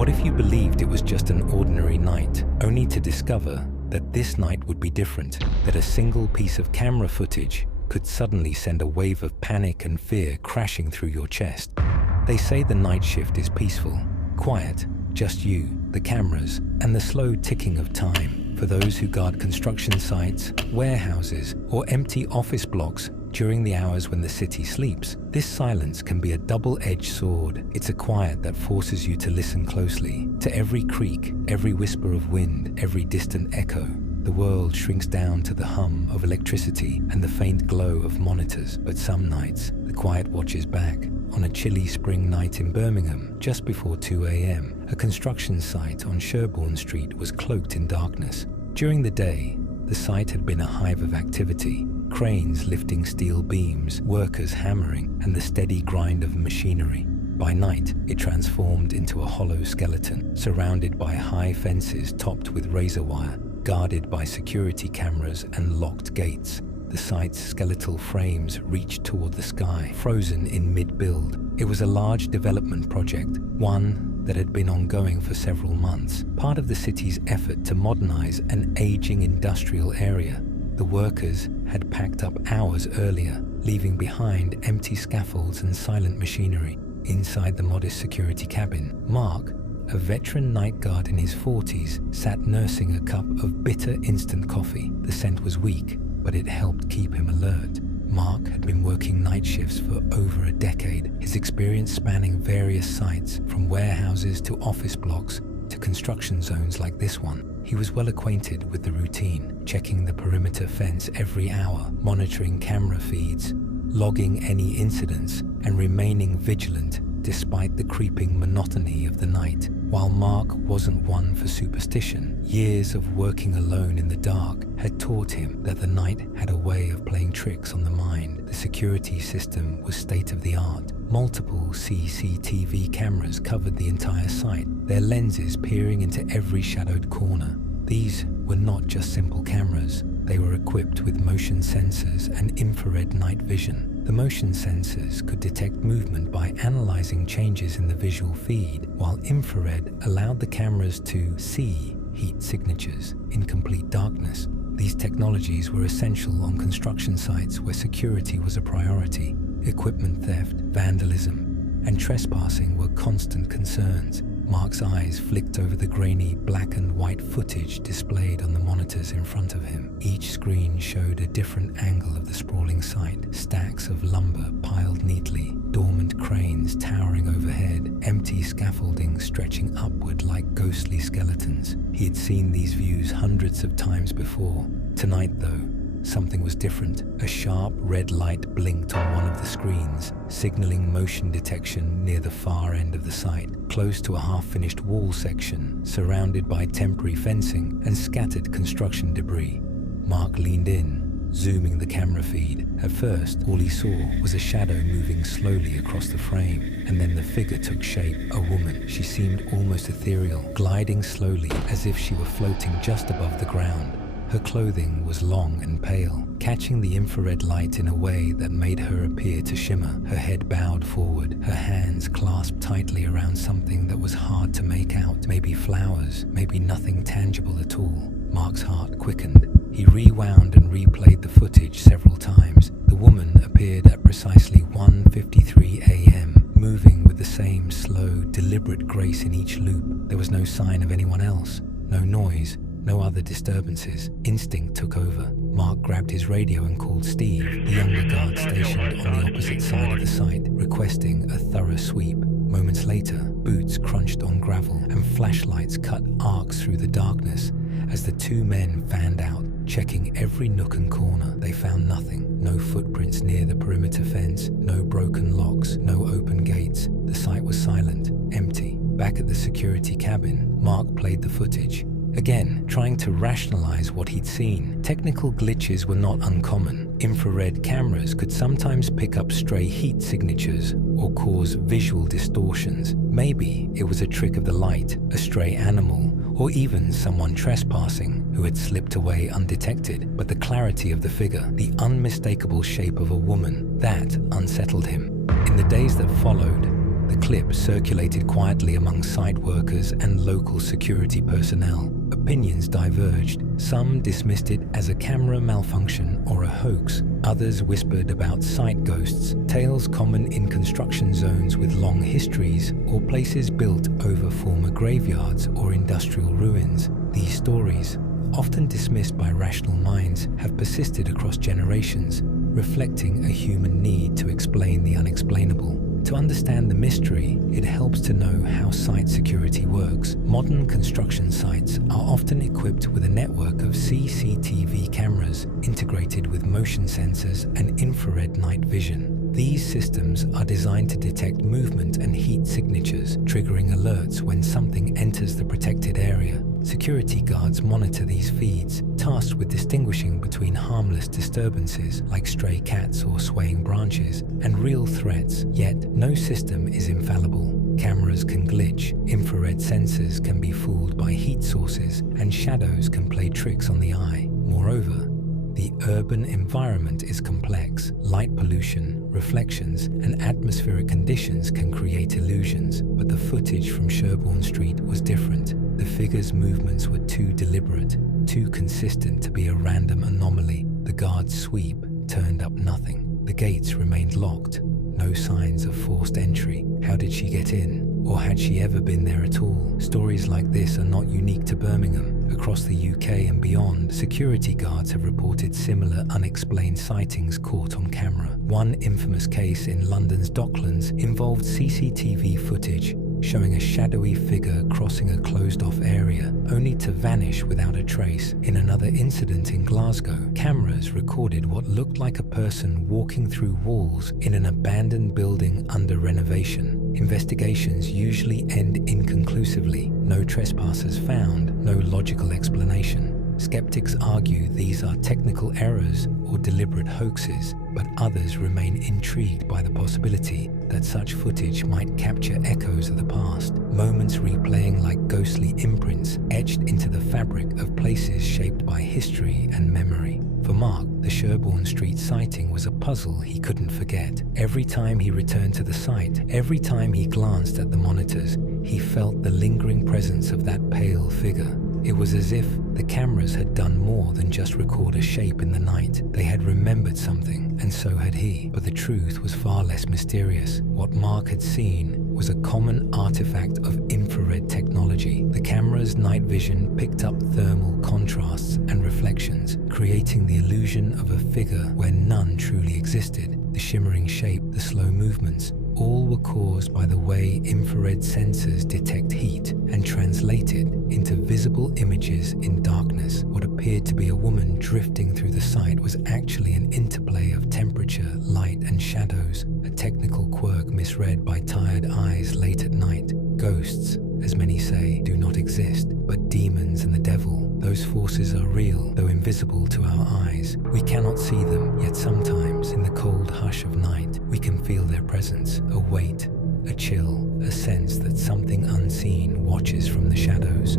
What if you believed it was just an ordinary night, only to discover that this night would be different, that a single piece of camera footage could suddenly send a wave of panic and fear crashing through your chest? They say the night shift is peaceful, quiet, just you, the cameras, and the slow ticking of time. For those who guard construction sites, warehouses, or empty office blocks during the hours when the city sleeps, this silence can be a double-edged sword. It's a quiet that forces you to listen closely to every creak, every whisper of wind, every distant echo. The world shrinks down to the hum of electricity and the faint glow of monitors. But some nights, the quiet watches back. On a chilly spring night in Birmingham, just before 2 a.m., a construction site on Sherborne Street was cloaked in darkness. During the day, the site had been a hive of activity. Cranes lifting steel beams, workers hammering, and the steady grind of machinery. By night, it transformed into a hollow skeleton, surrounded by high fences topped with razor wire, guarded by security cameras and locked gates. The site's skeletal frames reached toward the sky, frozen in mid-build. It was a large development project, one that had been ongoing for several months, part of the city's effort to modernize an aging industrial area. The workers had packed up hours earlier, leaving behind empty scaffolds and silent machinery. Inside the modest security cabin, Mark, a veteran night guard in his 40s, sat nursing a cup of bitter instant coffee. The scent was weak, but it helped keep him alert. Mark had been working night shifts for over a decade, his experience spanning various sites, from warehouses to office blocks to construction zones like this one. He was well acquainted with the routine, checking the perimeter fence every hour, monitoring camera feeds, logging any incidents, and remaining vigilant despite the creeping monotony of the night. While Mark wasn't one for superstition, years of working alone in the dark had taught him that the night had a way of playing tricks on the mind. The security system was state-of-the-art. Multiple CCTV cameras covered the entire site, their lenses peering into every shadowed corner. These were not just simple cameras. They were equipped with motion sensors and infrared night vision. The motion sensors could detect movement by analyzing changes in the visual feed, while infrared allowed the cameras to see heat signatures in complete darkness. These technologies were essential on construction sites where security was a priority. Equipment theft, vandalism, and trespassing were constant concerns. Mark's eyes flicked over the grainy black and white footage displayed on the monitors in front of him. Each screen showed a different angle of the sprawling site. Stacks of lumber piled neatly, dormant cranes towering overhead, empty scaffolding stretching upward like ghostly skeletons. He had seen these views hundreds of times before. Tonight, though, something was different. A sharp red light blinked on one of the screens, signaling motion detection near the far end of the site, close to a half-finished wall section, surrounded by temporary fencing and scattered construction debris. Mark leaned in, zooming the camera feed. At first, all he saw was a shadow moving slowly across the frame, and then the figure took shape. A woman. She seemed almost ethereal, gliding slowly as if she were floating just above the ground. Her clothing was long and pale, catching the infrared light in a way that made her appear to shimmer. Her head bowed forward, her hands clasped tightly around something that was hard to make out. Maybe flowers, maybe nothing tangible at all. Mark's heart quickened. He rewound and replayed the footage several times. The woman appeared at precisely 1:53 a.m., moving with the same slow, deliberate grace in each loop. There was no sign of anyone else, no noise, no other disturbances. Instinct took over. Mark grabbed his radio and called Steve, the younger guard stationed on the opposite side of the site, requesting a thorough sweep. Moments later, boots crunched on gravel and flashlights cut arcs through the darkness as the two men fanned out, checking every nook and corner. They found nothing. No footprints near the perimeter fence, no broken locks, no open gates. The site was silent, empty. Back at the security cabin, Mark played the footage. Again, trying to rationalize what he'd seen. Technical glitches were not uncommon. Infrared cameras could sometimes pick up stray heat signatures or cause visual distortions. Maybe it was a trick of the light, a stray animal, or even someone trespassing who had slipped away undetected. But the clarity of the figure, the unmistakable shape of a woman, that unsettled him. In the days that followed, The clip circulated quietly among site workers and local security personnel. Opinions diverged. Some dismissed it as a camera malfunction or a hoax. Others whispered about site ghosts, tales common in construction zones with long histories or places built over former graveyards or industrial ruins. These stories, often dismissed by rational minds, have persisted across generations, reflecting a human need to explain the unexplainable. To understand the mystery, it helps to know how site security works. Modern construction sites are often equipped with a network of CCTV cameras integrated with motion sensors and infrared night vision. These systems are designed to detect movement and heat signatures, triggering alerts when something enters the protected area. Security guards monitor these feeds, tasked with distinguishing between harmless disturbances like stray cats or swaying branches and real threats. Yet, no system is infallible. Cameras can glitch, infrared sensors can be fooled by heat sources, and shadows can play tricks on the eye. Moreover, the urban environment is complex. Light pollution, reflections, and atmospheric conditions can create illusions, but the footage from Sherborne Street was different. The figure's movements were too deliberate, too consistent to be a random anomaly. The guard's sweep turned up nothing. The gates remained locked. No signs of forced entry. How did she get in? Or had she ever been there at all? Stories like this are not unique to Birmingham. Across the UK and beyond, security guards have reported similar unexplained sightings caught on camera. One infamous case in London's Docklands involved CCTV footage showing a shadowy figure crossing a closed-off area, only to vanish without a trace. In another incident in Glasgow, cameras recorded what looked like a person walking through walls in an abandoned building under renovation. Investigations usually end inconclusively. No trespassers found, no logical explanation. Skeptics argue these are technical errors or deliberate hoaxes, but others remain intrigued by the possibility that such footage might capture echoes of the past, moments replaying like ghostly imprints etched into the fabric of places shaped by history and memory. For Mark, the Sherborne Street sighting was a puzzle he couldn't forget. Every time he returned to the site, every time he glanced at the monitors, he felt the lingering presence of that pale figure. It was as if the cameras had done more than just record a shape in the night. They had remembered something, and so had he. But the truth was far less mysterious. What Mark had seen was a common artifact of infrared technology. The camera's night vision picked up thermal contrasts and reflections, creating the illusion of a figure where none truly existed. The shimmering shape, the slow movements, all were caused by the way infrared sensors detect heat and translate it into visible images in darkness. What appeared to be a woman drifting through the site was actually an interplay of temperature, light, and shadows, a technical quirk misread by tired eyes late at night. Ghosts, as many say, do not exist, but demons and the devil, those forces are real, though invisible to our eyes. We cannot see them, yet sometimes, in the cold hush of night, we can feel their presence, a weight, a chill, a sense that something unseen watches from the shadows.